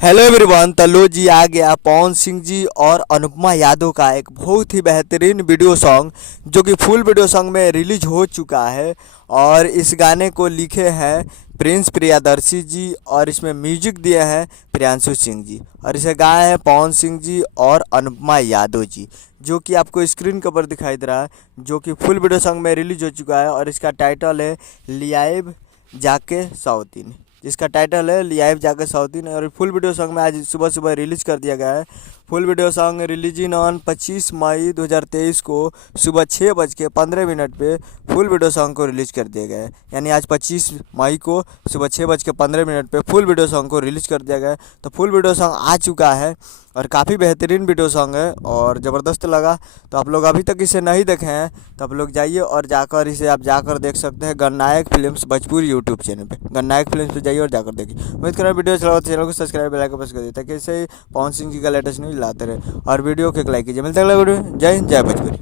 Hello everyone. तो लो जी आ गया पवन सिंह जी और अनुपमा यादव का एक बहुत ही बेहतरीन वीडियो सॉन्ग जो कि फुल वीडियो सॉन्ग में रिलीज हो चुका है। और इस गाने को लिखे हैं प्रिंस प्रियदर्शी जी और इसमें म्यूजिक दिए हैं प्रियांशु सिंह जी और इसे गाए हैं पवन सिंह जी और अनुपमा यादव जी, जो कि आपको स्क्रीन के ऊपर दिखाई दे रहा है, जो कि फुल वीडियो सॉन्ग में रिलीज हो चुका है। और इसका टाइटल है लियाइब जाके सौतीन, जिसका टाइटल है लियाइब जाके सौतीन। और फुल वीडियो सॉन्ग में आज सुबह सुबह रिलीज़ कर दिया गया है। Full video song releasing on 25 मई 2023 को सुबह 6:15 पे फुल वीडियो सॉन्ग को रिलीज़ कर दिया गया है। यानी आज 25 मई को सुबह 6:15 पे फुल वीडियो सॉन्ग को रिलीज़ कर दिया गया है। तो फुल वीडियो सॉन्ग आ चुका है और काफ़ी बेहतरीन वीडियो सॉन्ग है और ज़बरदस्त लगा। तो आप लोग अभी तक इसे नहीं देखे हैं तो आप लोग जाइए और जाकर इसे आप जाकर देख सकते हैं Gananayak films Bhojpuri YouTube channel पे। गणनायक फिल्म्स पे जाइए और जाकर देखिए। उम्मीद कर रहा वीडियो चला तो चैनल को सब्सक्राइब बेल आइकन प्रेस कर दिए ताकि इससे पवन सिंह जी का लेटेस्ट न्यूज लाते रहे और वीडियो को एक लाइक कीजिए। मिलते हैं अगला वीडियो में। जय हिंद, जय भोजपुरी।